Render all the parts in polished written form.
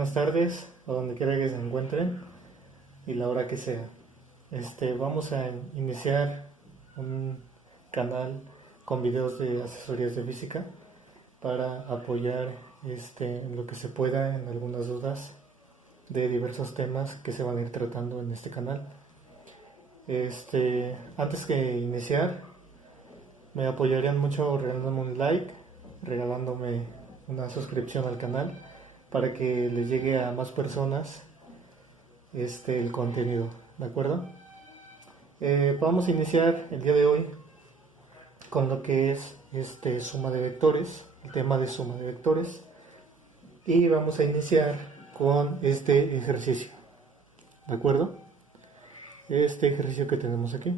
buenas tardes, o donde quiera que se encuentren, y la hora que sea. Vamos a iniciar un canal con videos de asesorías de física para apoyar en lo que se pueda en algunas dudas de diversos temas que se van a ir tratando en este canal. Antes que iniciar, me apoyarían mucho regalándome un like, regalándome una suscripción al canal para que les llegue a más personas el contenido, ¿de acuerdo? Vamos a iniciar el día de hoy con lo que es suma de vectores, el tema de suma de vectores, y vamos a iniciar con este ejercicio, ¿de acuerdo? Este ejercicio que tenemos aquí.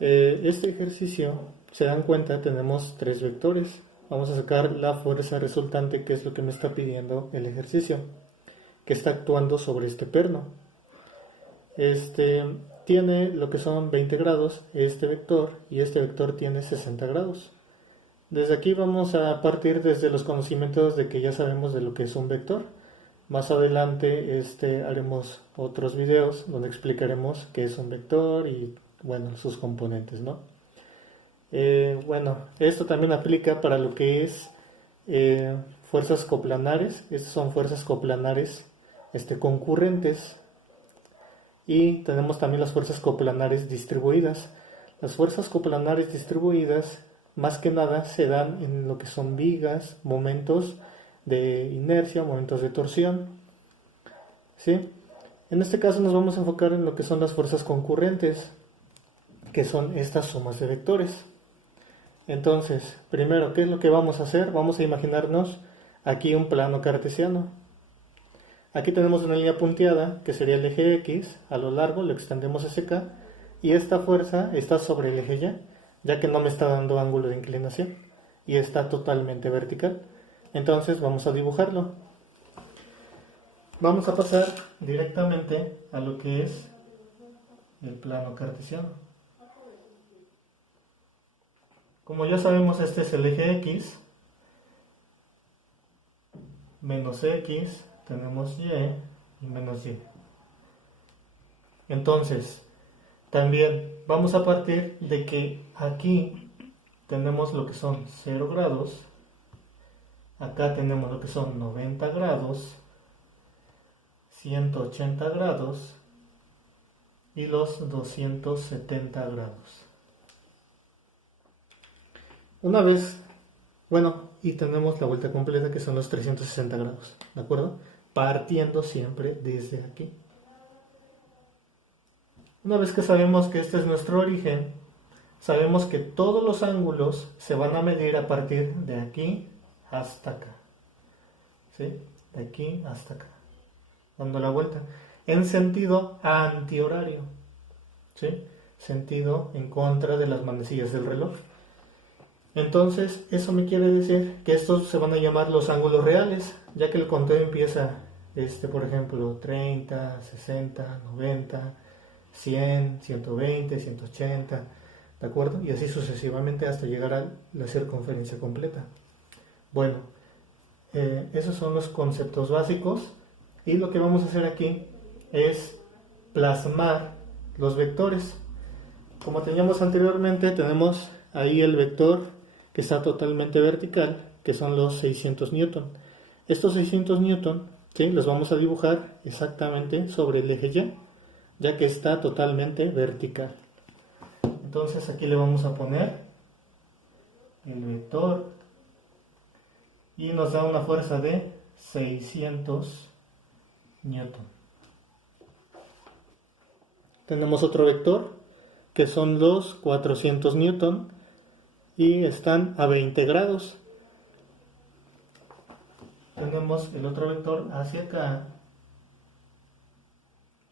Este ejercicio, se dan cuenta, tenemos tres vectores. Vamos a sacar la fuerza resultante, que es lo que me está pidiendo el ejercicio, que está actuando sobre este perno. Tiene lo que son 20 grados este vector, y este vector tiene 60 grados. Desde aquí vamos a partir desde los conocimientos de que ya sabemos de lo que es un vector. Más adelante haremos otros videos donde explicaremos qué es un vector y bueno, sus componentes, ¿no? Esto también aplica para lo que es fuerzas coplanares. Estas son fuerzas coplanares concurrentes, y tenemos también las fuerzas coplanares distribuidas. Las fuerzas coplanares distribuidas más que nada se dan en lo que son vigas, momentos de inercia, momentos de torsión, ¿sí? En este caso nos vamos a enfocar en lo que son las fuerzas concurrentes, que son estas sumas de vectores. Entonces, primero, ¿qué es lo que vamos a hacer? Vamos a imaginarnos aquí un plano cartesiano. Aquí tenemos una línea punteada, que sería el eje X, a lo largo lo extendemos hacia acá, y esta fuerza está sobre el eje Y, ya que no me está dando ángulo de inclinación, y está totalmente vertical. Entonces vamos a dibujarlo. Vamos a pasar directamente a lo que es el plano cartesiano. Como ya sabemos, este es el eje X, menos X, tenemos Y y menos Y. Entonces, también vamos a partir de que aquí tenemos lo que son 0 grados, acá tenemos lo que son 90 grados, 180 grados y los 270 grados. Una vez, y tenemos la vuelta completa, que son los 360 grados, ¿de acuerdo? Partiendo siempre desde aquí. Una vez que sabemos que este es nuestro origen, sabemos que todos los ángulos se van a medir a partir de aquí hasta acá, ¿sí? De aquí hasta acá, dando la vuelta, en sentido antihorario, ¿sí? Sentido en contra de las manecillas del reloj. Entonces, eso me quiere decir que estos se van a llamar los ángulos reales, ya que el conteo empieza, por ejemplo, 30, 60, 90, 100, 120, 180, ¿de acuerdo? Y así sucesivamente hasta llegar a la circunferencia completa. Bueno, esos son los conceptos básicos, y lo que vamos a hacer aquí es plasmar los vectores. Como teníamos anteriormente, tenemos ahí el vector que está totalmente vertical, que son los 600 newton. Estos 600 newton, ¿sí?, los vamos a dibujar exactamente sobre el eje Y, ya que está totalmente vertical. Entonces aquí le vamos a poner el vector y nos da una fuerza de 600 newton. Tenemos otro vector que son los 400 newton y están a 20 grados. Tenemos el otro vector hacia acá,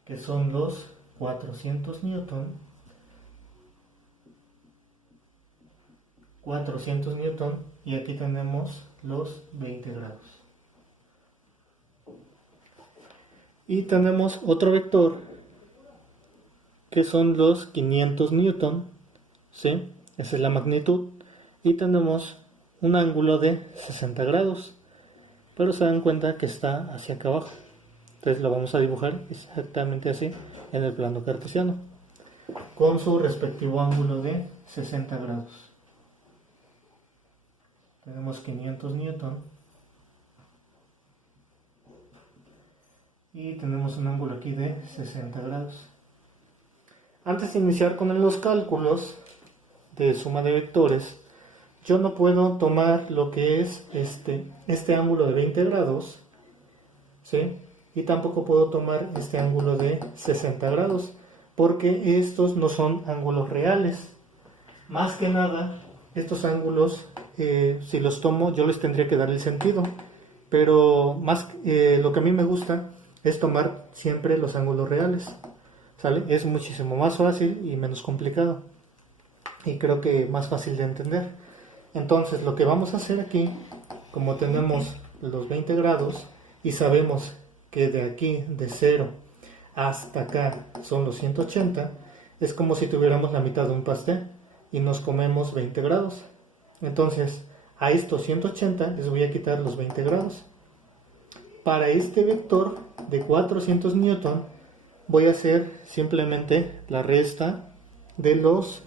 que son los 400 newton, 400 newton, y aquí tenemos los 20 grados. Y tenemos otro vector que son los 500 newton, ¿sí? Esa es la magnitud, y tenemos un ángulo de 60 grados. pero se dan cuenta que está hacia acá abajo. Entonces lo vamos a dibujar exactamente así en el plano cartesiano, con su respectivo ángulo de 60 grados. Tenemos 500 newton y tenemos un ángulo aquí de 60 grados. Antes de iniciar con los cálculos de suma de vectores, yo no puedo tomar lo que es este ángulo de 20 grados, ¿sí? Y tampoco puedo tomar este ángulo de 60 grados, porque estos no son ángulos reales. Más que nada, estos ángulos, si los tomo, yo les tendría que dar el sentido, pero lo que a mí me gusta es tomar siempre los ángulos reales, ¿sale? Es muchísimo más fácil y menos complicado, y creo que más fácil de entender. Entonces, lo que vamos a hacer aquí, como tenemos los 20 grados y sabemos que de aquí, de 0 hasta acá, son los 180, es como si tuviéramos la mitad de un pastel y nos comemos 20 grados. Entonces, a estos 180 les voy a quitar los 20 grados. Para este vector de 400 newton, voy a hacer simplemente la resta de los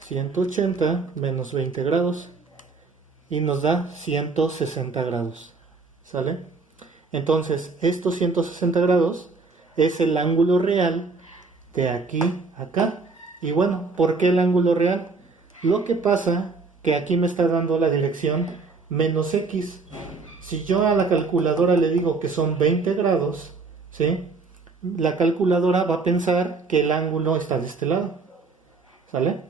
180 menos 20 grados y nos da 160 grados, ¿sale? Entonces, estos 160 grados es el ángulo real de aquí a acá. Y bueno, ¿por qué el ángulo real? Lo que pasa que aquí me está dando la dirección menos x. Si yo a la calculadora le digo que son 20 grados, ¿sí? La calculadora va a pensar que el ángulo está de este lado, ¿sale?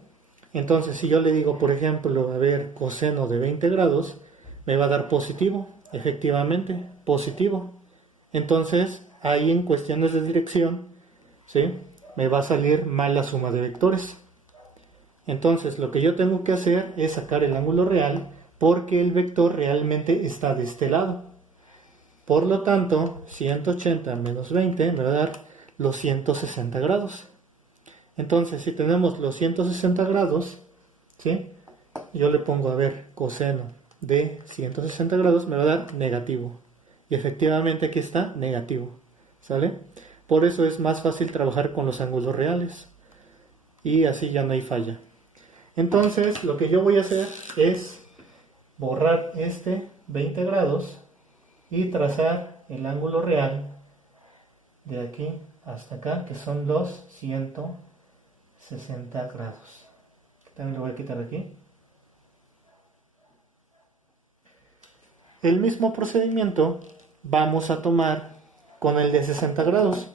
Entonces, si yo le digo, por ejemplo, a ver, coseno de 20 grados, me va a dar positivo, efectivamente, positivo. Entonces, ahí en cuestiones de dirección, ¿sí? Me va a salir mal la suma de vectores. Entonces, lo que yo tengo que hacer es sacar el ángulo real, porque el vector realmente está de este lado. Por lo tanto, 180 menos 20 me va a dar los 160 grados. Entonces, si tenemos los 160 grados, ¿sí? Yo le pongo, a ver, coseno de 160 grados, me va a dar negativo. Y efectivamente aquí está negativo, ¿sale? Por eso es más fácil trabajar con los ángulos reales. Y así ya no hay falla. Entonces, lo que yo voy a hacer es borrar este 20 grados y trazar el ángulo real de aquí hasta acá, que son los 160 grados. También lo voy a quitar aquí. El mismo procedimiento vamos a tomar con el de 60 grados.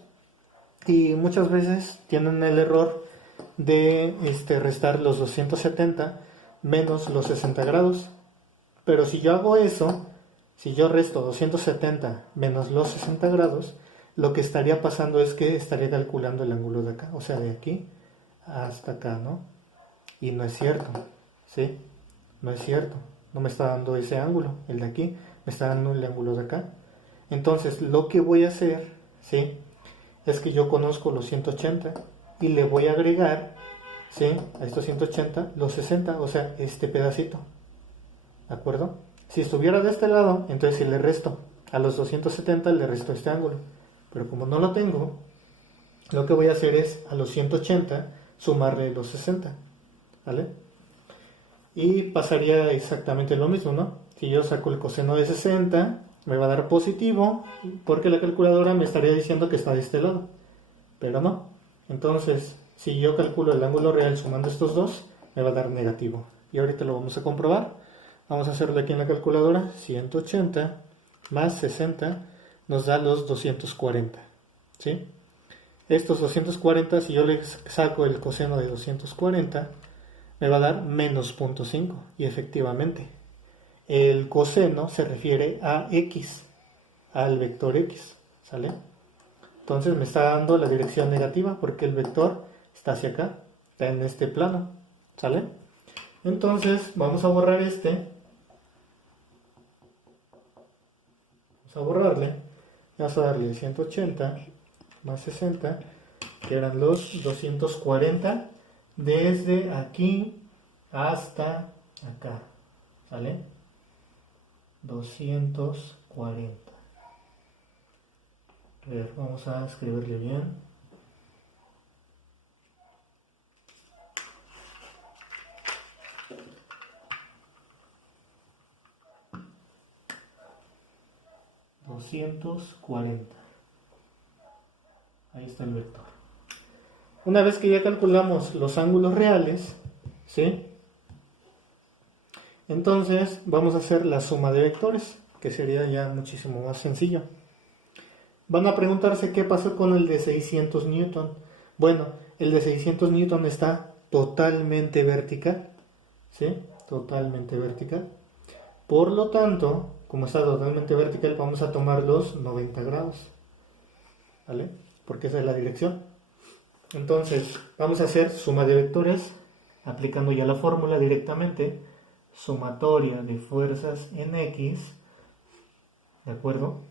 Y muchas veces tienen el error de restar los 270 menos los 60 grados. Pero si yo hago eso, si yo resto 270 menos los 60 grados, lo que estaría pasando es que estaría calculando el ángulo de acá, o sea, de aquí hasta acá, ¿no? Y no es cierto, ¿sí? No es cierto, no me está dando ese ángulo, el de aquí, me está dando el ángulo de acá. Entonces, lo que voy a hacer, ¿sí? Es que yo conozco los 180 y le voy a agregar, ¿sí? A estos 180 los 60, o sea, este pedacito, ¿de acuerdo? Si estuviera de este lado, entonces si le resto a los 270 le resto este ángulo, pero como no lo tengo, lo que voy a hacer es a los 180 sumarle los 60, ¿vale? Y pasaría exactamente lo mismo, ¿no? Si yo saco el coseno de 60, me va a dar positivo, porque la calculadora me estaría diciendo que está de este lado, pero no. Entonces, si yo calculo el ángulo real sumando estos dos, me va a dar negativo. Y ahorita lo vamos a comprobar. Vamos a hacerlo aquí en la calculadora. 180 más 60 nos da los 240, ¿sí? Estos 240, si yo le saco el coseno de 240, me va a dar menos 0.5. Y efectivamente, el coseno se refiere a x, al vector x, ¿sale? Entonces me está dando la dirección negativa porque el vector está hacia acá, está en este plano, ¿sale? Entonces vamos a borrar vamos a borrarle, vamos a darle 180 más 60, que eran los 240 desde aquí hasta acá, ¿sale? 240 40. A ver, vamos a escribirle bien. ...240... Ahí está el vector. Una vez que ya calculamos los ángulos reales, ¿sí? Entonces vamos a hacer la suma de vectores, que sería ya muchísimo más sencillo. Van a preguntarse qué pasó con el de 600 Newton. Bueno, el de 600 Newton está totalmente vertical, ¿sí? Totalmente vertical. Por lo tanto, como está totalmente vertical, vamos a tomar los 90 grados, ¿vale? Porque esa es la dirección. Entonces, vamos a hacer suma de vectores, aplicando ya la fórmula directamente. Sumatoria de fuerzas en X, ¿de acuerdo?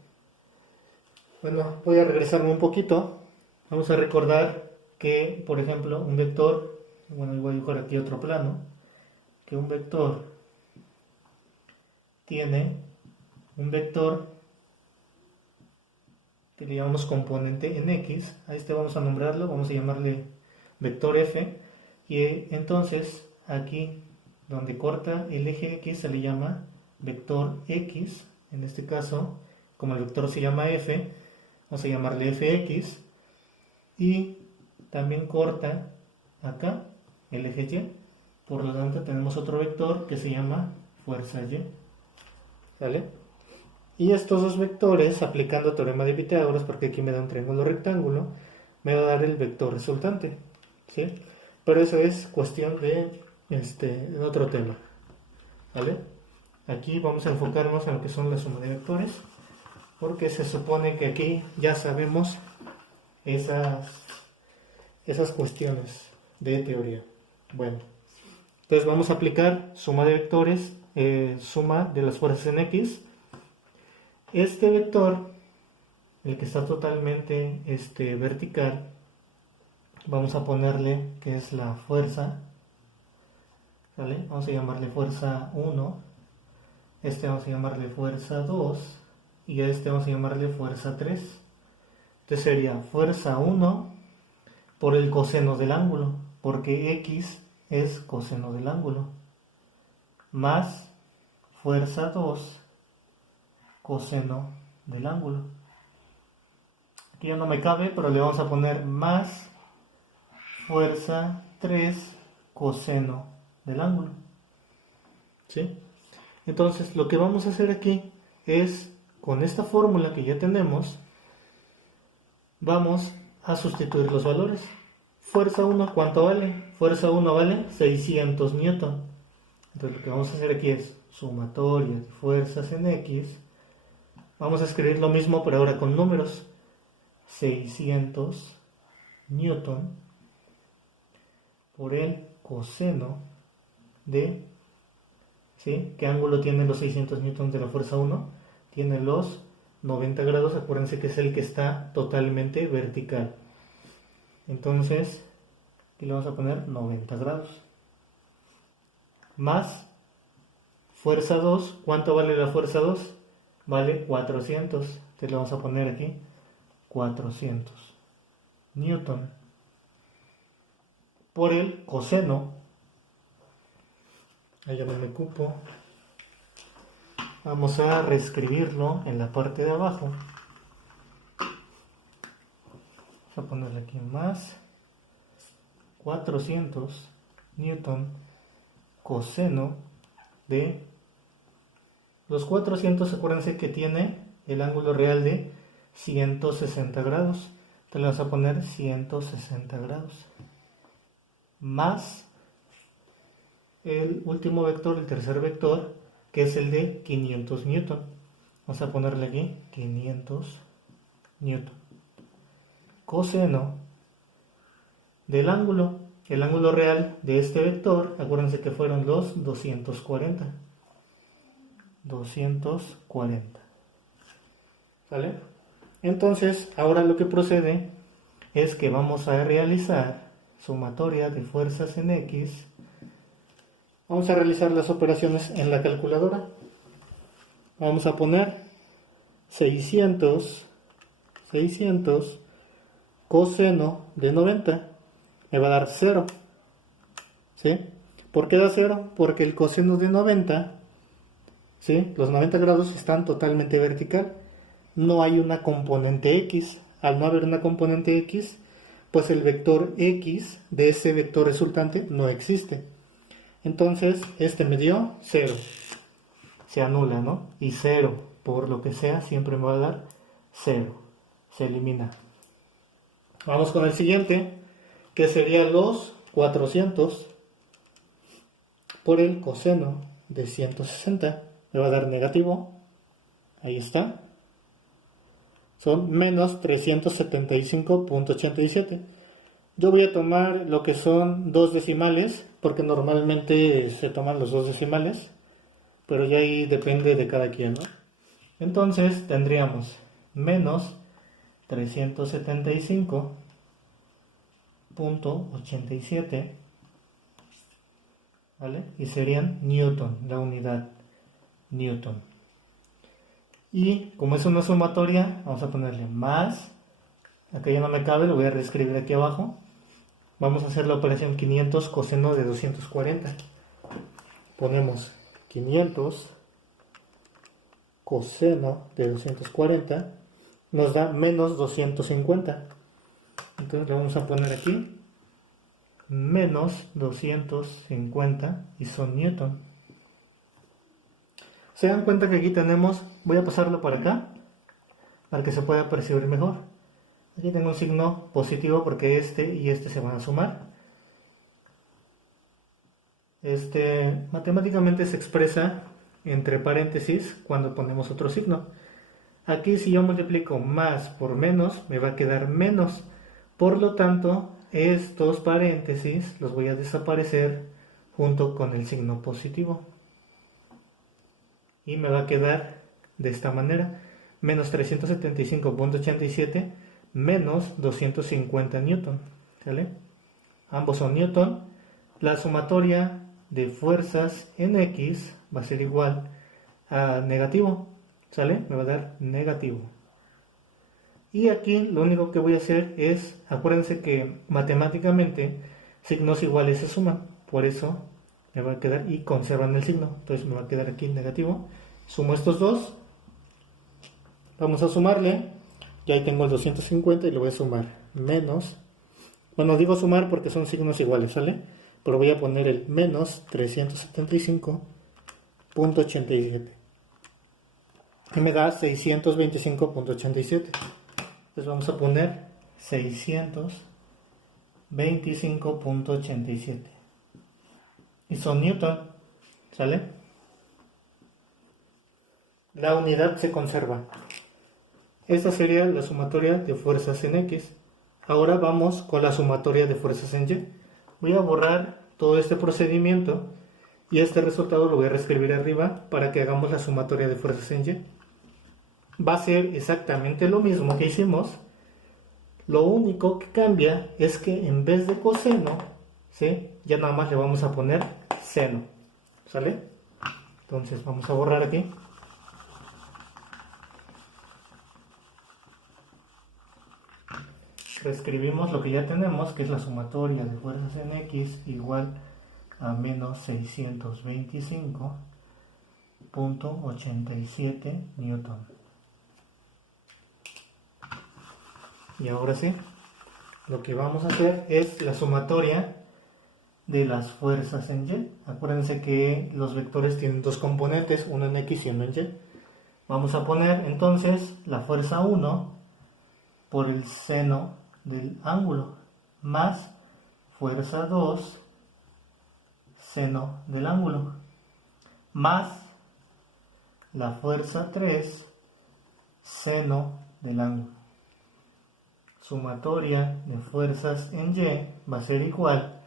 Bueno, voy a regresarme un poquito. Vamos a recordar que, por ejemplo, un vector, bueno, voy a dibujar aquí otro plano, que un vector tiene un vector que le llamamos componente en X. A este vamos a nombrarlo, vamos a llamarle vector F, y entonces aquí donde corta el eje X se le llama vector X. En este caso, como el vector se llama F, vamos a llamarle Fx, y también corta acá el eje Y. Por lo tanto tenemos otro vector que se llama fuerza Y, ¿vale? Y estos dos vectores, aplicando teorema de Pitágoras, porque aquí me da un triángulo rectángulo, me va a dar el vector resultante, ¿sí? Pero eso es cuestión de otro tema, ¿vale? Aquí vamos a enfocarnos en lo que son la suma de vectores, porque se supone que aquí ya sabemos esas cuestiones de teoría. Bueno, entonces vamos a aplicar suma de vectores, suma de las fuerzas en X. Este vector, el que está totalmente vertical, vamos a ponerle que es la fuerza, ¿vale? Vamos a llamarle fuerza 1, vamos a llamarle fuerza 2, y a vamos a llamarle fuerza 3. Entonces sería fuerza 1 por el coseno del ángulo, porque X es coseno del ángulo, más fuerza 2 coseno del ángulo. Aquí ya no me cabe, pero le vamos a poner más fuerza 3 coseno del ángulo, ¿sí? Entonces lo que vamos a hacer aquí es, con esta fórmula que ya tenemos, vamos a sustituir los valores. Fuerza 1, ¿cuánto vale? Fuerza 1 vale 600 newton. Entonces lo que vamos a hacer aquí es sumatoria de fuerzas en X. Vamos a escribir lo mismo, pero ahora con números. 600 newton por el coseno de, ¿sí? ¿Qué ángulo tienen los 600 newtons de la fuerza 1? Tiene los 90 grados, acuérdense que es el que está totalmente vertical. Entonces, aquí le vamos a poner 90 grados. Más fuerza 2, ¿cuánto vale la fuerza 2? Vale 400. Entonces le vamos a poner aquí 400 newton por el coseno. Ahí ya no me cupo. Vamos a reescribirlo en la parte de abajo. Vamos a ponerle aquí más 400 newton coseno de los 400. Acuérdense que tiene el ángulo real de 160 grados. Te le vas a poner 160 grados más el último vector, el tercer vector, que es el de 500 newton. Vamos a ponerle aquí 500 newton coseno del ángulo. El ángulo real de este vector, acuérdense que fueron los 240. ¿Vale? Entonces, ahora lo que procede es que vamos a realizar sumatoria de fuerzas en X. Vamos a realizar las operaciones en la calculadora. Vamos a poner 600 coseno de 90 me va a dar 0. ¿Sí? ¿Por qué da 0? Porque el coseno de 90, ¿sí? Los 90 grados están totalmente vertical. No hay una componente x. Al no haber una componente x, pues el vector x de ese vector resultante no existe. Entonces, este me dio 0. Se anula, ¿no? Y 0, por lo que sea, siempre me va a dar 0. Se elimina. Vamos con el siguiente, que sería los 400 por el coseno de 160. Me va a dar negativo. Ahí está. Son menos 375.87. Yo voy a tomar lo que son 2 decimales, porque normalmente se toman los 2 decimales, pero ya ahí depende de cada quien, ¿no? Entonces tendríamos menos 375.87, ¿vale? Y serían newton, la unidad newton. Y como es una sumatoria, vamos a ponerle más. Acá ya no me cabe, lo voy a reescribir aquí abajo. Vamos a hacer la operación 500 coseno de 240. Ponemos 500 coseno de 240 nos da menos 250. Entonces le vamos a poner aquí menos 250 y son newton. Se dan cuenta que aquí tenemos, voy a pasarlo para acá para que se pueda percibir mejor. Aquí tengo un signo positivo porque este y este se van a sumar. Matemáticamente se expresa entre paréntesis cuando ponemos otro signo. Aquí si yo multiplico más por menos me va a quedar menos. Por lo tanto, estos paréntesis los voy a desaparecer junto con el signo positivo. Y me va a quedar de esta manera, menos 375.87 menos 250 newton, ¿sale? Ambos son newton. La sumatoria de fuerzas en x va a ser igual a negativo, ¿sale? Me va a dar negativo. Y aquí lo único que voy a hacer es, acuérdense que matemáticamente signos iguales se suman, por eso me va a quedar y conservan el signo, entonces me va a quedar aquí negativo. Sumo estos dos, vamos a sumarle, ya ahí tengo el 250 y le voy a sumar menos, bueno digo sumar porque son signos iguales, ¿sale? Pero voy a poner el menos 375.87 y me da 625.87. Entonces vamos a poner 625.87 y son newton, ¿sale? La unidad se conserva. Esta sería la sumatoria de fuerzas en X. Ahora vamos con la sumatoria de fuerzas en Y. Voy a borrar todo este procedimiento y este resultado lo voy a reescribir arriba para que hagamos la sumatoria de fuerzas en Y. Va a ser exactamente lo mismo que hicimos. Lo único que cambia es que en vez de coseno, ¿sí? Ya nada más le vamos a poner seno, ¿sale? Entonces vamos a borrar aquí. Reescribimos lo que ya tenemos, que es la sumatoria de fuerzas en X igual a menos 625.87 newton. Y ahora sí, lo que vamos a hacer es la sumatoria de las fuerzas en Y. Acuérdense que los vectores tienen dos componentes, uno en X y uno en Y. Vamos a poner entonces la fuerza 1 por el seno del ángulo más fuerza 2 seno del ángulo más la fuerza 3 seno del ángulo. Sumatoria de fuerzas en Y va a ser igual,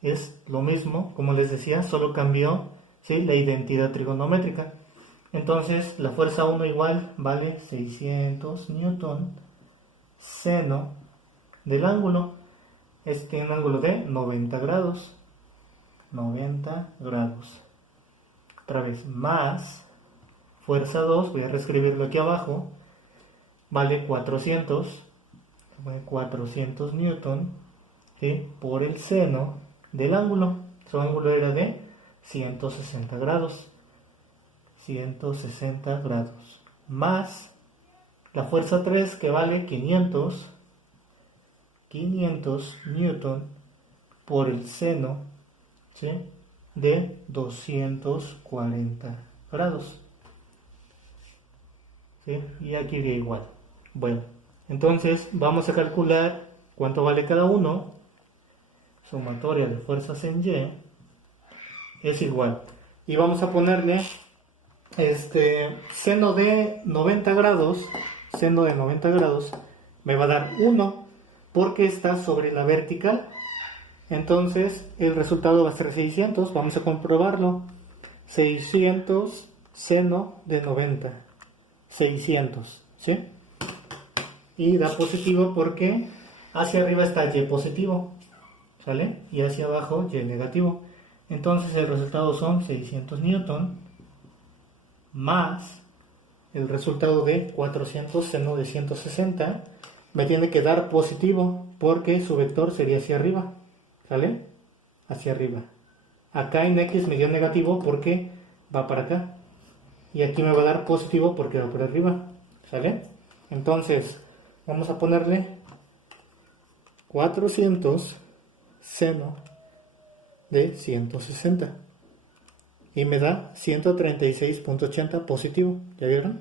es lo mismo, como les decía, solo cambió, ¿sí?, la identidad trigonométrica. Entonces la fuerza 1 igual vale 600 newton seno del ángulo. Este tiene un ángulo de 90 grados. 90 grados. Otra vez, más fuerza 2, voy a reescribirlo aquí abajo, vale 400 newton, ¿sí? Por el seno del ángulo. Su ángulo era de 160 grados. 160 grados. Más la fuerza 3 que vale 500 newton por el seno, ¿sí? De 240 grados. ¿Sí? Y aquí iría igual. Bueno, entonces vamos a calcular cuánto vale cada uno. Sumatoria de fuerzas en Y es igual. Y vamos a ponerle seno de 90 grados. Seno de 90 grados me va a dar 1 porque está sobre la vertical. Entonces el resultado va a ser 600. Vamos a comprobarlo. 600 seno de 90. 600, ¿sí? Y da positivo porque hacia arriba está Y positivo, ¿sale? Y hacia abajo Y negativo. Entonces el resultado son 600 newton más el resultado de 400 seno de 160. Me tiene que dar positivo porque su vector sería hacia arriba, ¿sale? Hacia arriba. Acá en X me dio negativo porque va para acá. Y aquí me va a dar positivo porque va por arriba, ¿sale? Entonces, vamos a ponerle 400 seno de 160. Y me da 136.80 positivo, ¿ya vieron?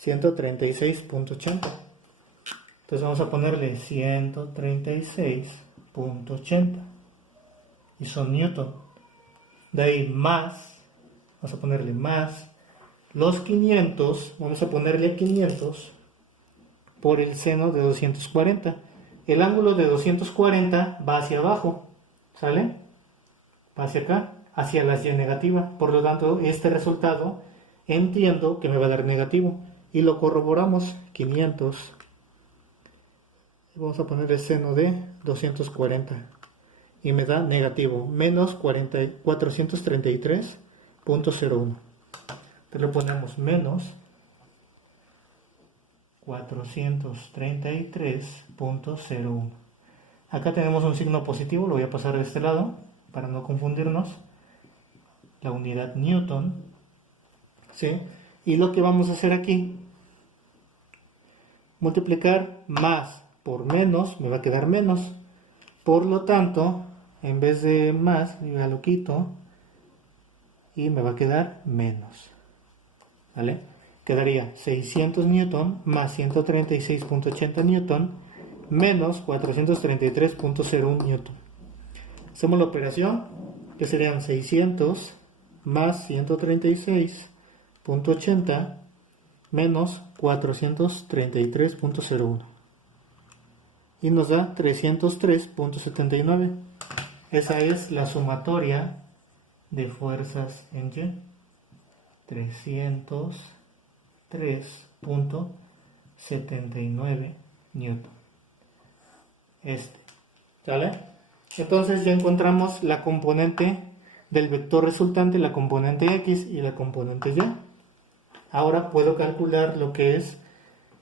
136.80. Entonces vamos a ponerle 136.80. Y son newton. De ahí más, vamos a ponerle más los 500, vamos a ponerle 500 por el seno de 240. El ángulo de 240 va hacia abajo, ¿sale? Va hacia acá, hacia la Y negativa. Por lo tanto, este resultado entiendo que me va a dar negativo. Y lo corroboramos, 500. Vamos a poner el seno de 240. Y me da negativo, menos 433.01. Entonces le ponemos menos 433.01. Acá tenemos un signo positivo, lo voy a pasar de este lado para no confundirnos. La unidad newton, ¿sí? Y lo que vamos a hacer aquí, multiplicar más por menos, me va a quedar menos. Por lo tanto, en vez de más, ya lo quito y me va a quedar menos. ¿Vale? Quedaría 600 newton más 136.80 newton menos 433.01 newton. Hacemos la operación, que serían 600 más 136.80 menos 433.01 y nos da 303.79. Esa es la sumatoria de fuerzas en Y. 303.79 newton. ¿Sale? Entonces ya encontramos la componente del vector resultante, la componente X y la componente Y. Ahora puedo calcular lo que es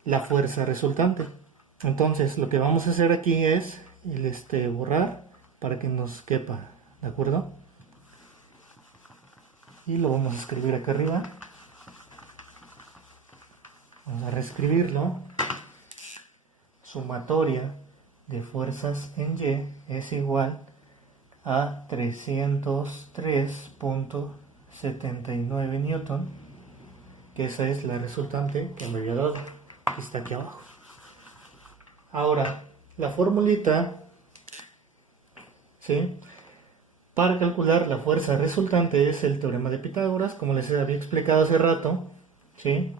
la fuerza resultante. Entonces lo que vamos a hacer aquí es borrar para que nos quepa, ¿de acuerdo? Y lo vamos a escribir acá arriba. Vamos a reescribirlo. Sumatoria de fuerzas en Y es igual a 303.79 newton, que esa es la resultante que me había dado, que está aquí abajo. Ahora, la formulita, ¿sí?, para calcular la fuerza resultante es el teorema de Pitágoras, como les había explicado hace rato, ¿sí?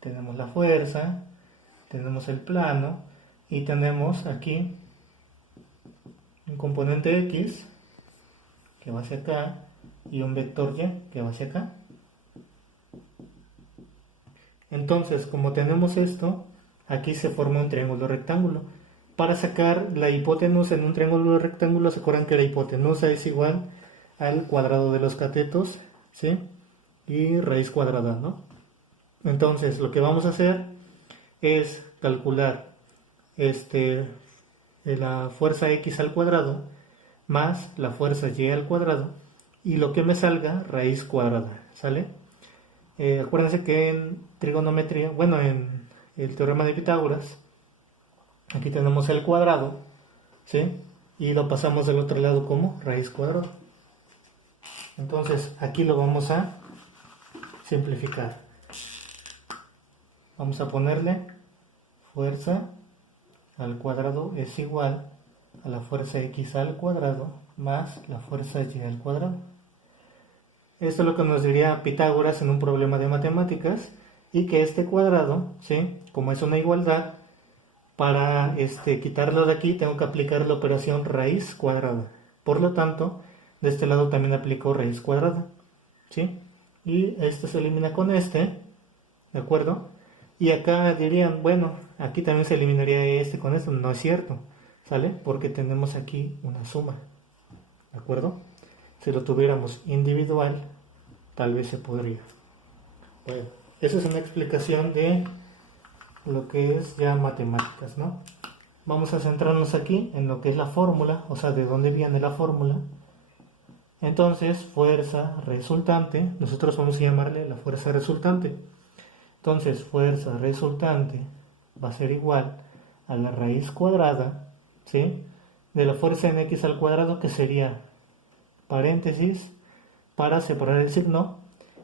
Tenemos la fuerza, tenemos el plano y tenemos aquí un componente X que va hacia acá y un vector Y que va hacia acá. Entonces, como tenemos esto, aquí se forma un triángulo rectángulo. Para sacar la hipotenusa en un triángulo rectángulo, se acuerdan que la hipotenusa es igual al cuadrado de los catetos, ¿sí? Y raíz cuadrada, ¿no? Entonces lo que vamos a hacer es calcular la fuerza x al cuadrado más la fuerza y al cuadrado y lo que me salga raíz cuadrada, ¿sale? Acuérdense que en trigonometría, bueno, en el teorema de Pitágoras, aquí tenemos el cuadrado, ¿sí? Y lo pasamos del otro lado como raíz cuadrada. Entonces aquí lo vamos a simplificar. Vamos a ponerle fuerza al cuadrado es igual a la fuerza x al cuadrado más la fuerza y al cuadrado. Esto es lo que nos diría Pitágoras en un problema de matemáticas, y que este cuadrado, ¿sí? Como es una igualdad, para quitarlo de aquí tengo que aplicar la operación raíz cuadrada. Por lo tanto, de este lado también aplico raíz cuadrada, ¿sí? Y este se elimina con este, ¿de acuerdo? Y acá dirían, bueno, aquí también se eliminaría este con esto. No es cierto, ¿sale? Porque tenemos aquí una suma, ¿de acuerdo? Si lo tuviéramos individual, tal vez se podría. Bueno, esa es una explicación de lo que es ya matemáticas, ¿no? Vamos a centrarnos aquí en lo que es la fórmula, o sea, de dónde viene la fórmula. Entonces, fuerza resultante, nosotros vamos a llamarle la fuerza resultante. Entonces, fuerza resultante va a ser igual a la raíz cuadrada, ¿sí? De la fuerza en x al cuadrado, que sería paréntesis para separar el signo,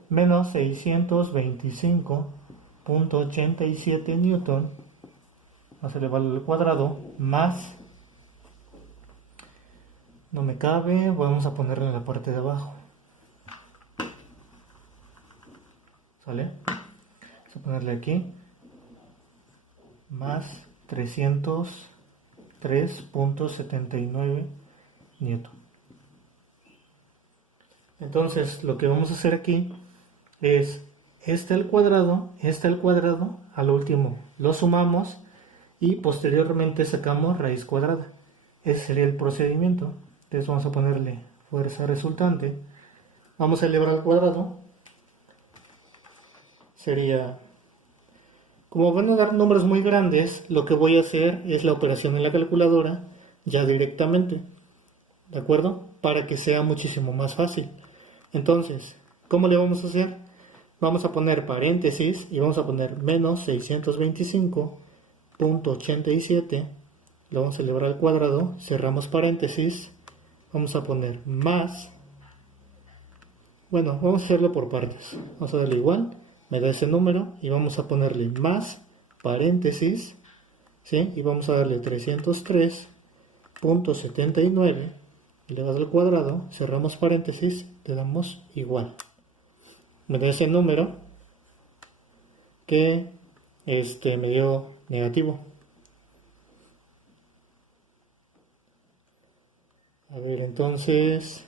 menos 625.87 newton, más elevado al cuadrado, más, no me cabe, vamos a ponerlo en la parte de abajo, ¿sale? Vamos a ponerle aquí, más 303.79 newton. Entonces lo que vamos a hacer aquí es al cuadrado, al último lo sumamos y posteriormente sacamos raíz cuadrada. Ese sería el procedimiento. Entonces vamos a ponerle fuerza resultante, vamos a elevar al cuadrado, sería, como van a dar números muy grandes, lo que voy a hacer es la operación en la calculadora ya directamente, ¿de acuerdo? Para que sea muchísimo más fácil. Entonces, ¿cómo le vamos a hacer? Vamos a poner paréntesis y vamos a poner menos 625.87, lo vamos a elevar al cuadrado, cerramos paréntesis, vamos a poner más, bueno, vamos a hacerlo por partes, vamos a darle igual, me da ese número y vamos a ponerle más paréntesis, ¿sí? Y vamos a darle 303.79 elevado al cuadrado, cerramos paréntesis, le damos igual. Me da ese número que me dio negativo. A ver, entonces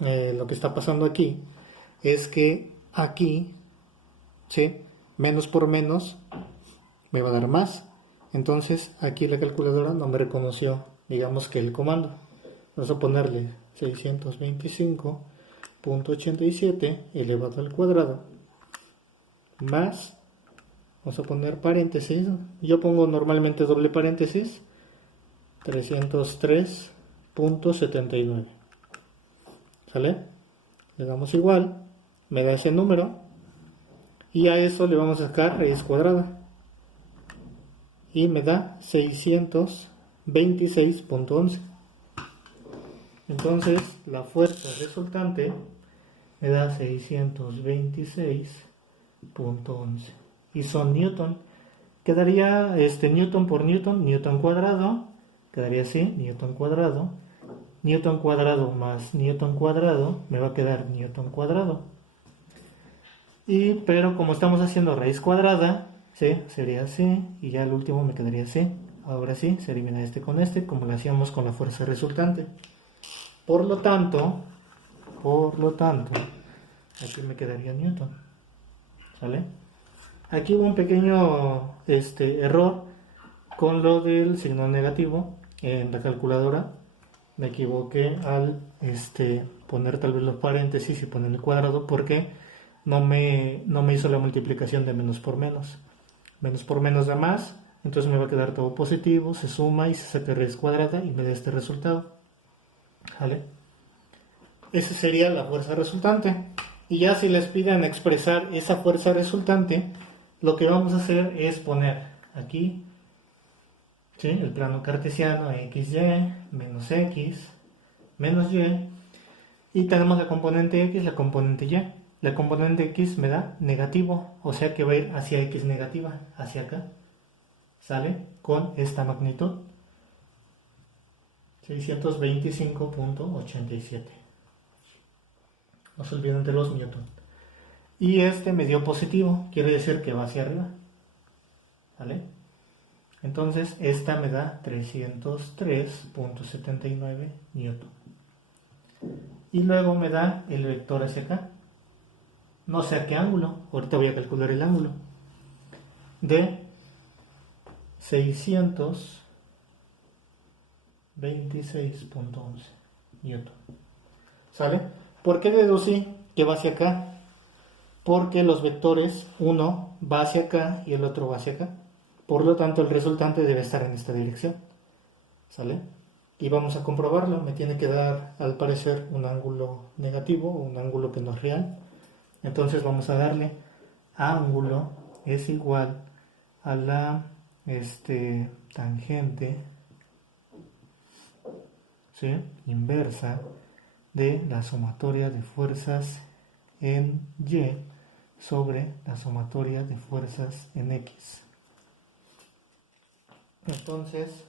lo que está pasando aquí es que aquí, ¿sí? Menos por menos me va a dar más. Entonces aquí la calculadora no me reconoció, digamos, que el comando. Vamos a ponerle 625.87 elevado al cuadrado más, vamos a poner paréntesis, yo pongo normalmente doble paréntesis, 303.79, ¿sale? Le damos igual, me da ese número y a eso le vamos a sacar raíz cuadrada y me da 626.11. Entonces la fuerza resultante me da 626.11 y son newton. Quedaría newton por newton, newton cuadrado, quedaría así, newton cuadrado más newton cuadrado, me va a quedar newton cuadrado. Pero como estamos haciendo raíz cuadrada, ¿sí? Sería así, y ya el último me quedaría así. Ahora sí, se elimina este con este, como lo hacíamos con la fuerza resultante. Por lo tanto, aquí me quedaría newton, ¿sale? Aquí hubo un pequeño error con lo del signo negativo en la calculadora. Me equivoqué al poner tal vez los paréntesis y poner el cuadrado, porque no me hizo la multiplicación de menos por menos. Menos por menos da más, entonces me va a quedar todo positivo, se suma y se saca raíz cuadrada y me da este resultado. ¿Vale? Esa sería la fuerza resultante. Y ya si les piden expresar esa fuerza resultante, lo que vamos a hacer es poner aquí, ¿sí?, el plano cartesiano xy menos x menos y, y tenemos la componente x, la componente y. La componente x me da negativo, o sea que va a ir hacia x negativa, hacia acá. ¿Sale? Con esta magnitud. 625.87. No se olviden de los newton. Y este me dio positivo, quiere decir que va hacia arriba. ¿Vale? Entonces esta me da 303.79 newton. Y luego me da el vector hacia acá. No sé a qué ángulo, ahorita voy a calcular el ángulo. De 626.11 newton. ¿Sale? ¿Por qué deducí que va hacia acá? Porque los vectores, uno va hacia acá y el otro va hacia acá. Por lo tanto, el resultante debe estar en esta dirección. ¿Sale? Y vamos a comprobarlo. Me tiene que dar, al parecer, un ángulo negativo, un ángulo que no es real. Entonces vamos a darle ángulo es igual a la tangente, ¿sí?, inversa de la sumatoria de fuerzas en Y sobre la sumatoria de fuerzas en X. Entonces